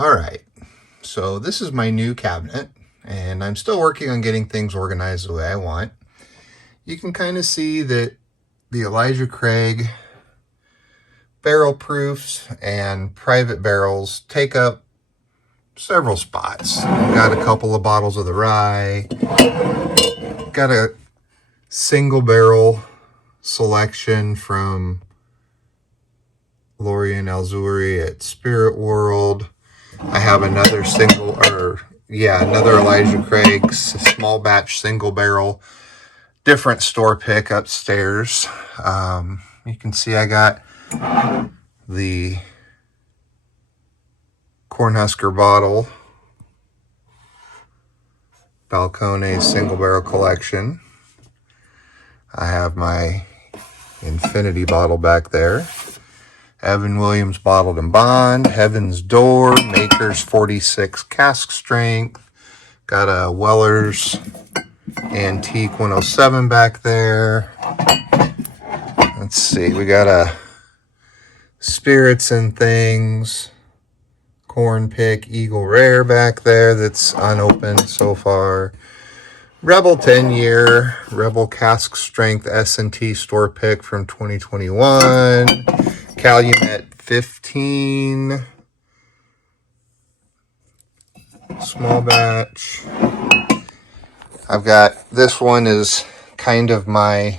All right, so this is my new cabinet, and I'm still working on getting things organized the way I want. You can kind of see that the Elijah Craig barrel proofs and private barrels take up several spots. I've got a couple of bottles of the rye, got a single barrel selection from Lori and Alzuri at Spirit World. I have another another Elijah Craig small batch single barrel, different store pick upstairs. You can see I got the Cornhusker bottle, Balcone single barrel collection. I have my Infinity bottle back there. Evan Williams Bottled and Bond, Heaven's Door, Maker's 46 cask strength. Got a Weller's Antique 107 back there. Let's see, we got a Spirits and Things, Corn Pick Eagle Rare back there that's unopened so far. Rebel 10-year, Rebel cask strength S&T store pick from 2021. Calumet 15, small batch. I've got, this one is kind of my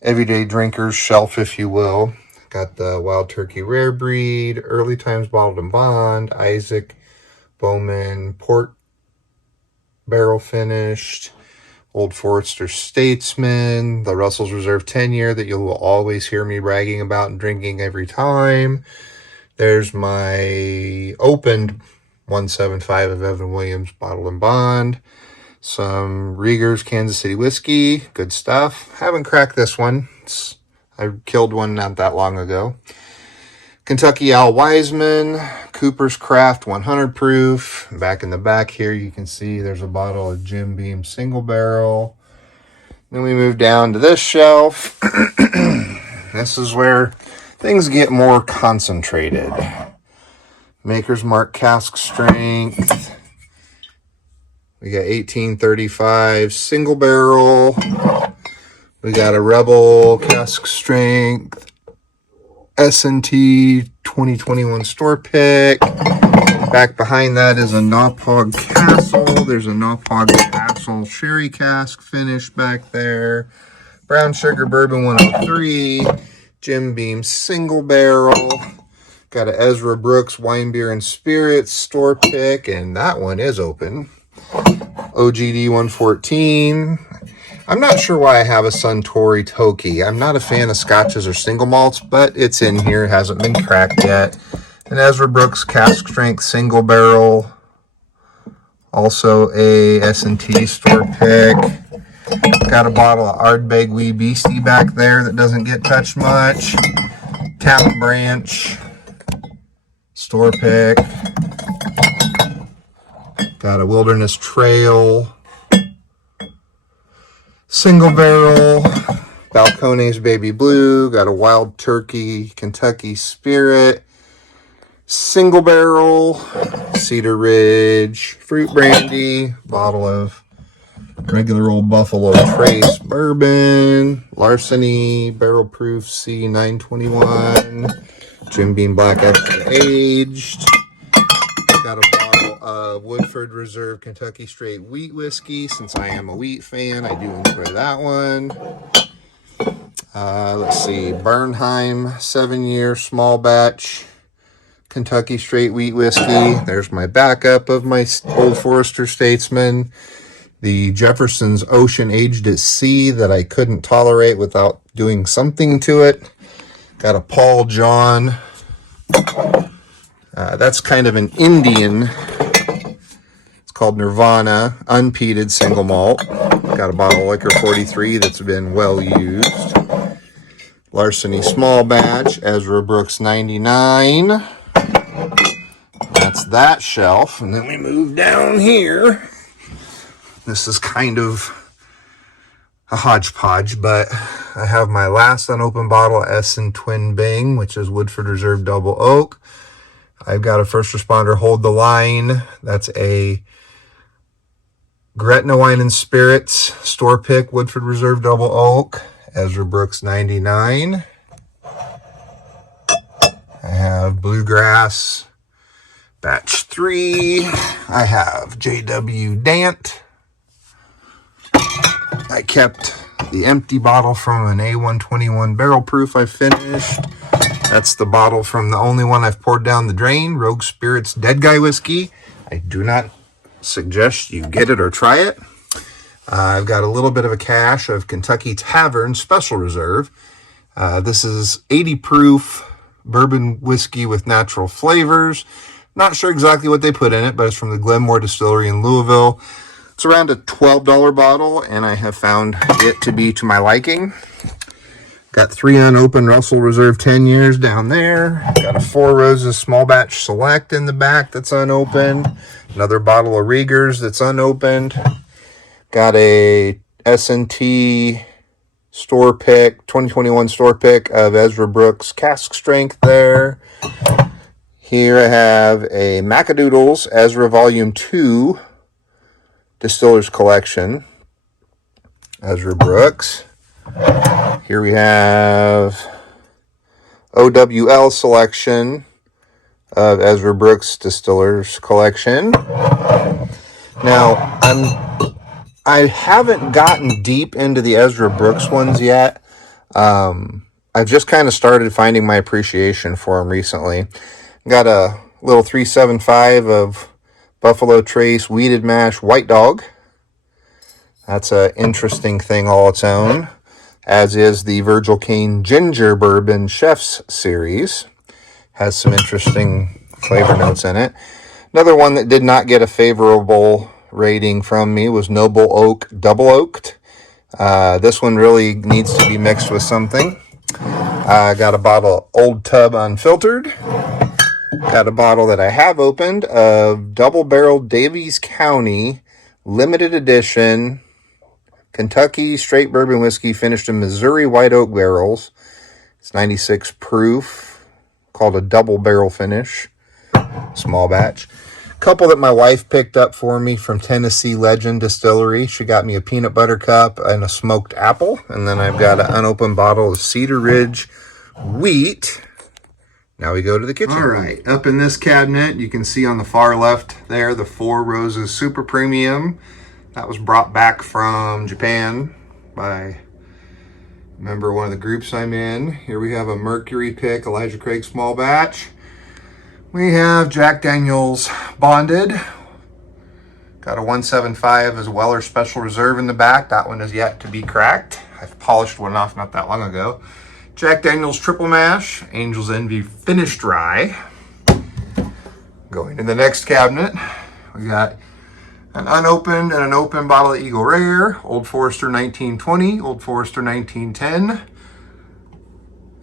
everyday drinker's shelf, if you will. Got the Wild Turkey Rare Breed, Early Times Bottled and Bond, Isaac Bowman Port barrel finished, Old Forester Statesman, the Russell's Reserve 10-year that you'll always hear me bragging about and drinking every time. There's my opened 175 of Evan Williams Bottled and Bond. Some Rieger's Kansas City Whiskey. Good stuff. Haven't cracked this one. I killed one not that long ago. Kentucky Al Wiseman, Cooper's Craft 100 proof. Back in the back here, you can see there's a bottle of Jim Beam single barrel. Then we move down to this shelf. This is where things get more concentrated. Maker's Mark cask strength. We got 1835 single barrel. We got a Rebel cask strength S&T 2021 store pick. Back behind that is a Naupog Castle. There's a Naupog Castle sherry cask finish back there. Brown Sugar Bourbon 103. Jim Beam single barrel. Got a Ezra Brooks Wine, Beer, and Spirits store pick, and that one is open. OGD 114. I'm not sure why I have a Suntory Toki. I'm not a fan of scotches or single malts, but it's in here. It hasn't been cracked yet. An Ezra Brooks cask strength single barrel. Also a S&T store pick. Got a bottle of Ardbeg Wee Beastie back there that doesn't get touched much. Talent Branch store pick. Got a Wilderness Trail single barrel, Balcones Baby Blue, got a Wild Turkey Kentucky Spirit, single barrel, Cedar Ridge, Fruit Brandy, bottle of regular old Buffalo Trace Bourbon, Larceny Barrel Proof C921, Jim Beam Black Extra Aged, got a bottle of Woodford Reserve Kentucky Straight Wheat Whiskey. Since I am a wheat fan, I do enjoy that one. Let's see, Bernheim 7-year small batch Kentucky Straight Wheat Whiskey. There's my backup of my Old Forester Statesman. The Jefferson's Ocean Aged at Sea that I couldn't tolerate without doing something to it. Got a Paul John. That's kind of an Indian. It's called Nirvana, unpeated single malt. Got a bottle of Liquor 43 that's been well used. Larceny small batch, Ezra Brooks 99. That's that shelf. And then we move down here. This is kind of a hodgepodge, but I have my last unopened bottle of Essen Twin Bing, which is Woodford Reserve Double Oak. I've got a First Responder Hold the Line. That's a Gretna Wine and Spirits store pick Woodford Reserve Double Oak, Ezra Brooks 99. I have Bluegrass Batch 3. I have J.W. Dant. I kept the empty bottle from an A121 barrel proof I finished. That's the bottle from the only one I've poured down the drain, Rogue Spirits Dead Guy Whiskey. I do not suggest you get it or try it. I've got a little bit of a cache of Kentucky Tavern Special Reserve. This is 80 proof bourbon whiskey with natural flavors. Not sure exactly what they put in it, but it's from the Glenmore Distillery in Louisville. It's around a $12 bottle, and I have found it to be to my liking. Got 3 unopened Russell Reserve 10 years down there. Got a Four Roses Small Batch Select in the back that's unopened. Another bottle of Riegers that's unopened. Got a S&T store pick, 2021 store pick of Ezra Brooks cask strength there. Here I have a Macadoodles Ezra Volume 2 Distiller's Collection, Ezra Brooks. Here we have OWL selection of Ezra Brooks Distiller's Collection. Now, I haven't gotten deep into the Ezra Brooks ones yet. I've just kind of started finding my appreciation for them recently. Got a little 375 of Buffalo Trace Weeded Mash White Dog. That's an interesting thing all its own, as is the Virgil Cane Ginger Bourbon Chef's Series. Has some interesting flavor notes in it. Another one that did not get a favorable rating from me was Noble Oak Double Oaked. This one really needs to be mixed with something. I got a bottle of Old Tub Unfiltered. Got a bottle that I have opened of Double Barrel Davies County Limited Edition Kentucky Straight Bourbon Whiskey finished in Missouri White Oak barrels. It's 96 proof, called a double barrel finish, small batch. Couple that my wife picked up for me from Tennessee Legend Distillery. She got me a peanut butter cup and a smoked apple. And then I've got an unopened bottle of Cedar Ridge Wheat. Now we go to the kitchen. All right, up in this cabinet, you can see on the far left there, the Four Roses Super Premium. That was brought back from Japan by a member of one of the groups I'm in. Here we have a Mercury Pick Elijah Craig Small Batch. We have Jack Daniel's Bonded. Got a 175 as Weller Special Reserve in the back. That one is yet to be cracked. I've polished one off not that long ago. Jack Daniel's Triple Mash, Angel's Envy Finished Rye. Going to the next cabinet, we got an unopened and an open bottle of Eagle Rare, Old Forester 1920, Old Forester 1910,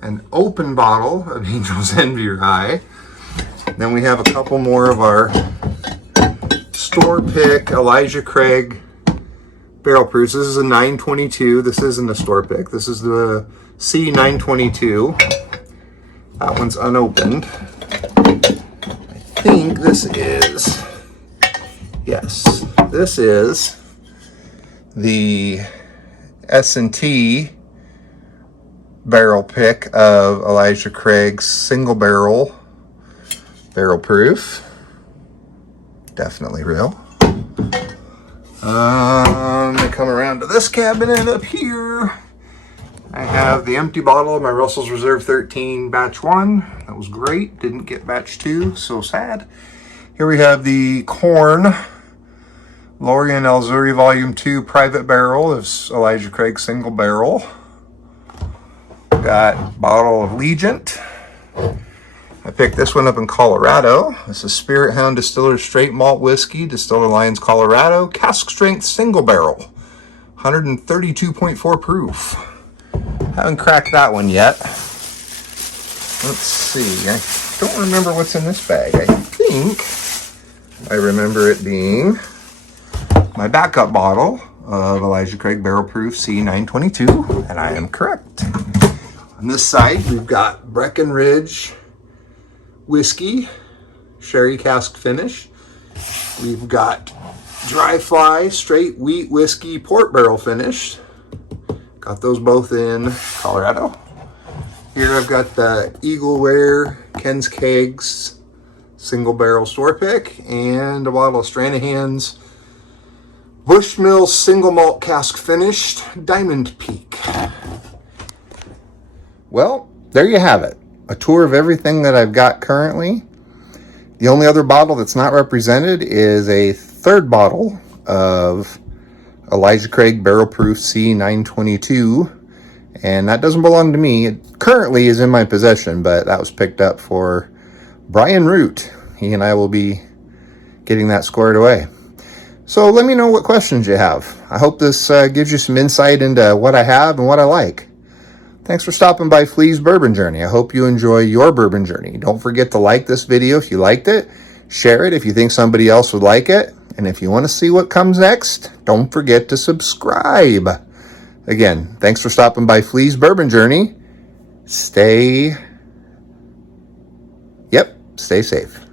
an open bottle of Angel's Envy Rye. Then we have a couple more of our store pick Elijah Craig barrel proofs. This is a 922. This isn't a store pick. This is the C922. That one's unopened. I think this is, yes, this is the S&T barrel pick of Elijah Craig's single barrel proof. Definitely real. Let me come around to this cabinet up here. I have the empty bottle of my Russell's Reserve 13 Batch 1. That was great. Didn't get Batch 2. So sad. Here we have the Corn Lorien Elzuri Volume 2 Private Barrel of Elijah Craig Single Barrel. Got bottle of Legent. I picked this one up in Colorado. This is Spirit Hound Distiller Straight Malt Whiskey, Distiller Lyons, Colorado. Cask Strength Single Barrel. 132.4 proof. Haven't cracked that one yet. Let's see. I don't remember what's in this bag. I think I remember it being my backup bottle of Elijah Craig Barrel Proof C922, and I am correct. On this side, we've got Breckenridge Whiskey, sherry cask finish. We've got dry fly straight wheat whiskey port barrel finish. Got those both in Colorado. Here I've got the Eagleware Ken's Kegs single barrel store pick and a bottle of Stranahan's Bushmill single malt cask finished Diamond Peak. Well, there you have it. A tour of everything that I've got currently. The only other bottle that's not represented is a third bottle of Elijah Craig Barrel Proof C922. And that doesn't belong to me. It currently is in my possession, but that was picked up for Brian Root. He and I will be getting that squared away. So let me know what questions you have. I hope this gives you some insight into what I have and what I like. Thanks for stopping by Flea's Bourbon Journey. I hope you enjoy your bourbon journey. Don't forget to like this video if you liked it. Share it if you think somebody else would like it. And if you want to see what comes next, don't forget to subscribe. Again, thanks for stopping by Flea's Bourbon Journey. Stay safe.